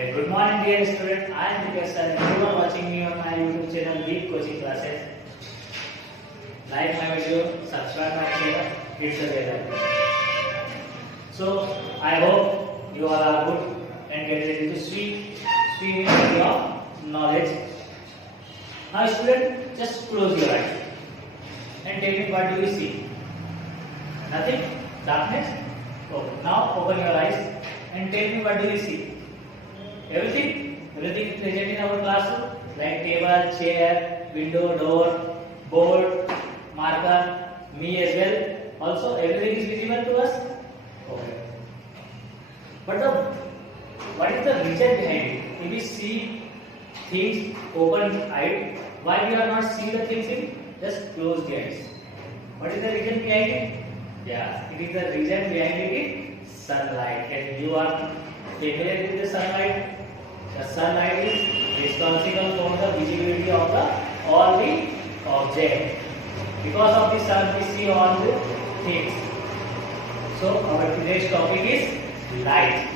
Good morning, dear student. I am Vikash sir. You are watching me on my YouTube channel, Deep Coaching Classes. Like my video, subscribe my channel, hit the bell. So I hope you all are good and get ready to swim in the sea of knowledge. Now, student, just close your eyes and tell me what do you see? Nothing? Darkness? Okay. Now open your eyes and tell me what do you see? Everything is present in our classroom, like table, chair, window, door, board, marker, me as well. Also, everything is visible to us. Okay. But what is the reason behind it? If we see things open-eyed, why we are not seeing the things in just closed eyes? What is the reason behind it? Yeah, it is the reason behind it is sunlight. And you are familiar with the sunlight? The sunlight is responsible for the visibility of all the objects. Because of the sun, we see all the things. So our today's topic is light.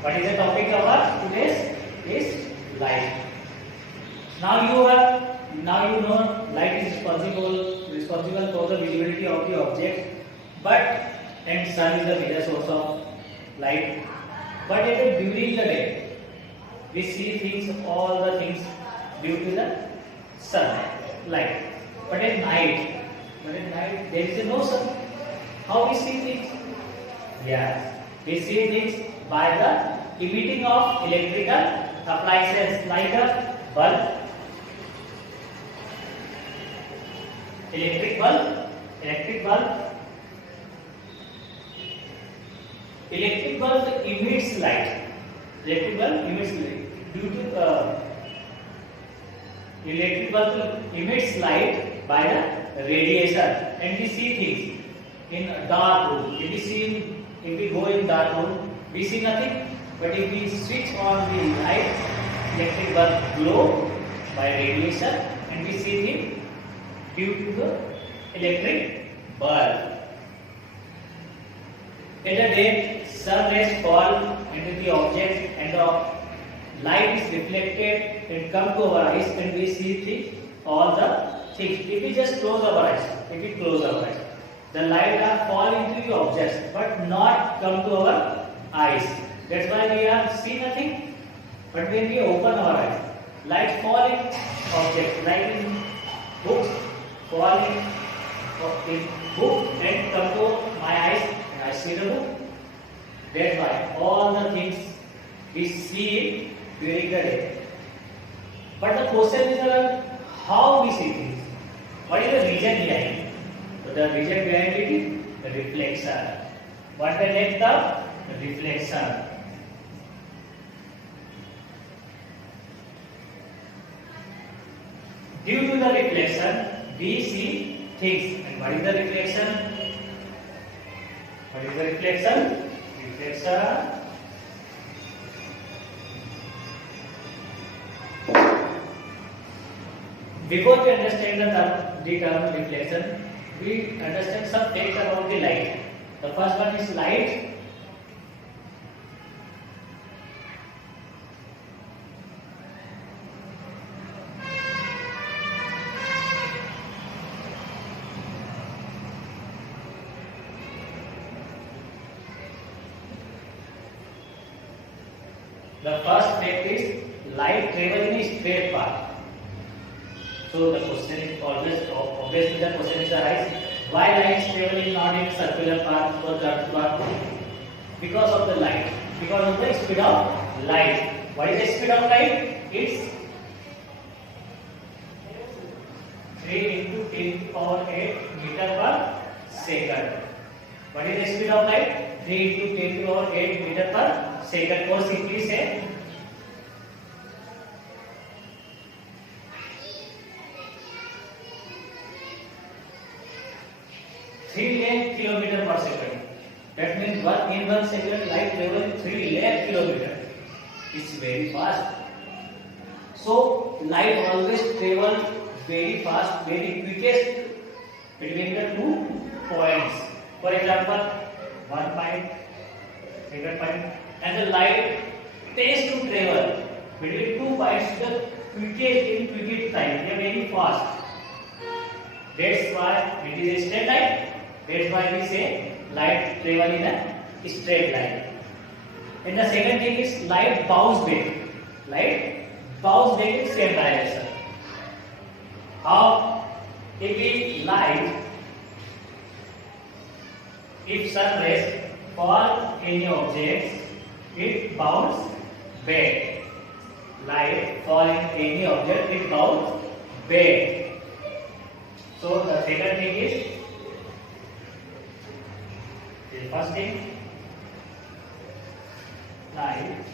What is the topic of our today's is light. Now you know light is responsible for the visibility of the object, and sun is the major source of light. But during the day, we see things, all the things due to the sunlight. But at night there is no sun. How we see things? Yeah, we see things by the emitting of electrical appliances like a bulb, electric bulb. Electric bulb emits light. Electric bulb emits light. Due to electric bulb emits light by the radiation, and we see things in a dark room. If we go in dark room, we see nothing. But if we switch on the light, electric bulb glow by radiation, and we see things due to the electric bulb. In the day, sun rays fall into the object and the light is reflected and come to our eyes, and we see all the things. If we just close our eyes, the light are fall into the objects but not come to our eyes. That's why we are see nothing. But when we open our eyes, light fall in objects, like in books, fall in book and come to my eyes, and I see the book. That's why all the things we see during the day. But the question is how we see things. What is the reason behind it? So the reason behind it is the reflection. What the name of reflection? Due to the reflection, we see things. And what is the reflection? Before we understand the term reflection, we understand some facts about the light. The first one is light. The first fact is light travels in a straight path. So the question is obviously the question is arise, why light is traveling not in circular path or curved path? Because of the light. Because of the speed of light. What is the speed of light? It's 3 into 10 to the power 8 meter per second. What is the speed of light? 3 into 10 to the power 8 meter per second. Or simply say 3 lakh kilometer per second. That means in 1 second light travels 3 lakh kilometer. It's very fast. So light always travels very fast, very quickest between the 2 points. For example, 1 second point, and the light tends to travel between two points the quickest time. They are very fast. That's why it is a straight line. That's why we say light travel in a straight line. And the second thing is light bounce back. Light bounce back in same direction. How? If sun rays fall any objects, it bounce back. Light fall in any object, it bounce back. So the second thing is, the first thing, light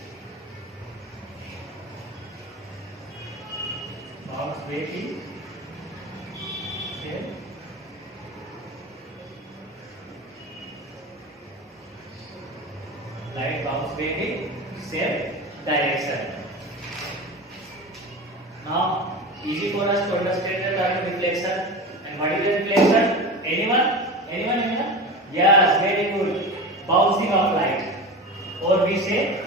bounce back in same light bounce back in same direction. Now, easy for us to understand the term reflection. And what is the reflection? Anyone? Yes, very good. Bouncing of light. Or we say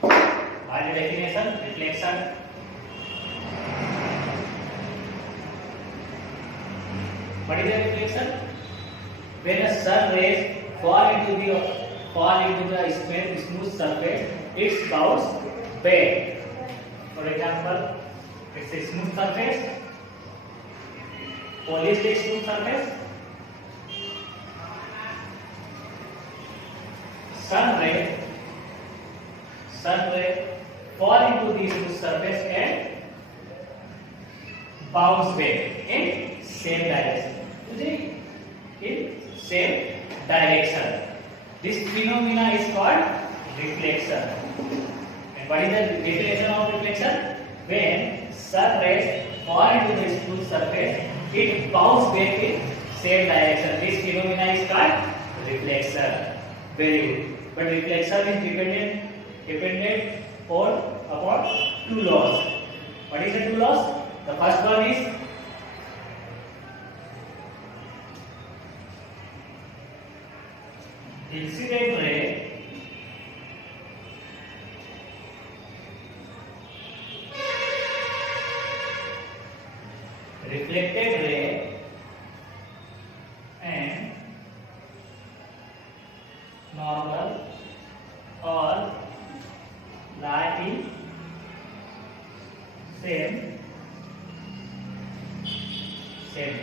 what is the definition? Reflection. What is the reflection? When a sun rays fall into the smooth surface, it bounce back. For example, it's a smooth surface, polished smooth surface. Sun ray fall into the smooth surface and bounce back in same direction. In same direction. This phenomena is called reflection. And what is the definition of reflection? When sun rays fall into the smooth surface, it bounces back in same direction. This phenomena is called reflection. Very good. But reflection is dependent upon two laws. What is the two laws? The first one is incident ray reflected ray and normal or light in same place.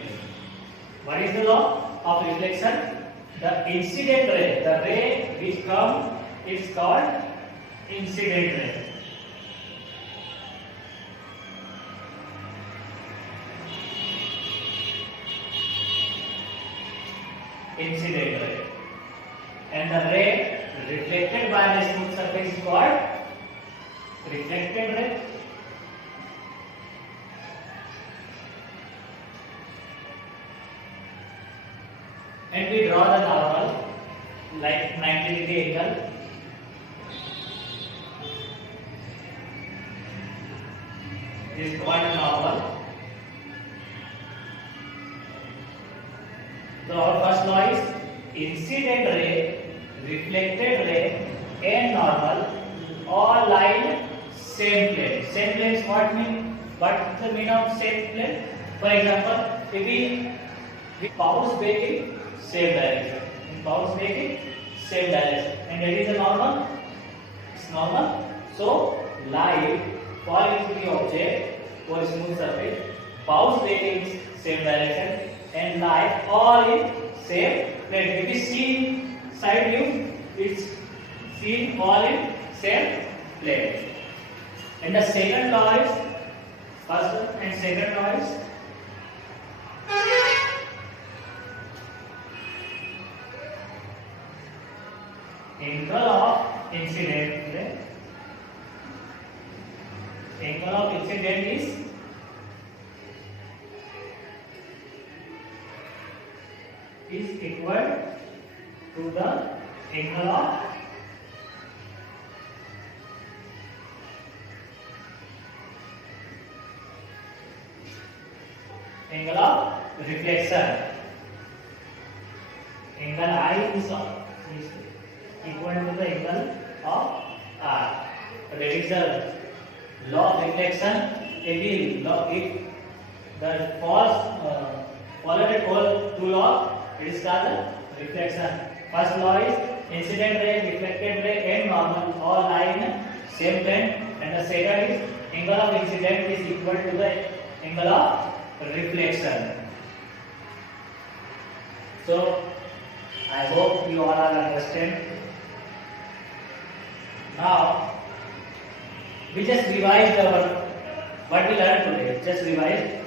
What is the law of reflection? The incident ray, the ray which comes, is called incident ray. Incident ray. And the ray reflected by the smooth surface is called reflected ray. And we draw the normal like 90-degree angle. This is called normal. So our first law is incident ray, reflected ray and normal all lie in same plane. Same plane is what mean? What's the meaning of same plane? For example, if we bounce back in same direction, and that is a normal. It's normal. So light fall into the object or smooth surface, bounce back in same direction, and light all in same plane. If you see side view, it's seen all in same plane. And the second law is first and second law is angle of incident. Angle of incident is equal to the angle of reflection. Angle I is equal to the angle of R. That is the law of reflection. Every law, if the follow the whole two law, it is called reflection. First law is incident ray, reflected ray, and normal all lie in same plane, and the second is angle of incident is equal to the angle of reflection. So I hope you all are understand. Now we just revised our what we learned today. Just revise.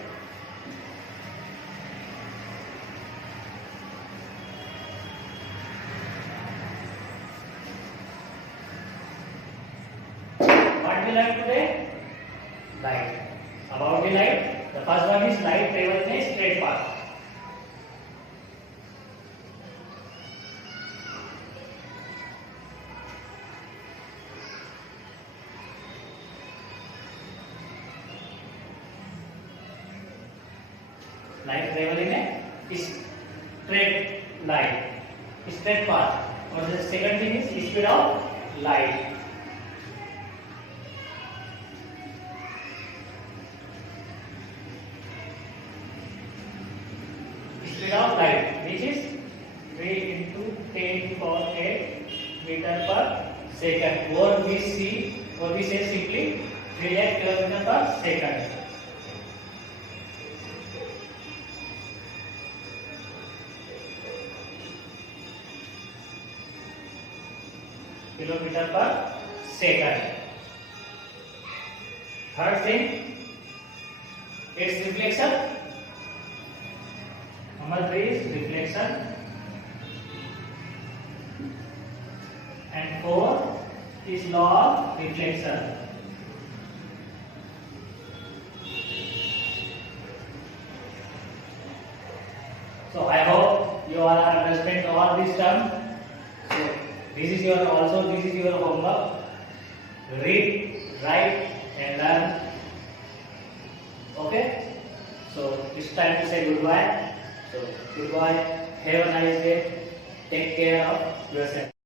What we learned today? Light. About the light, the first one is light travels in a straight path. Light travel in a straight line, straight path. Or the second thing is speed of light. Speed of light, which is 3 into 10 to the power 8 meter per second. Or we say simply 3 lakh kilometer per second. Kilometer per second. Third thing, its reflection. Number 3 is reflection, and 4 is law of reflection. So I hope you all understand all these terms. So this is your homework. Read, write, and learn. Okay. So it's time to say goodbye. So goodbye. Have a nice day. Take care of yourself.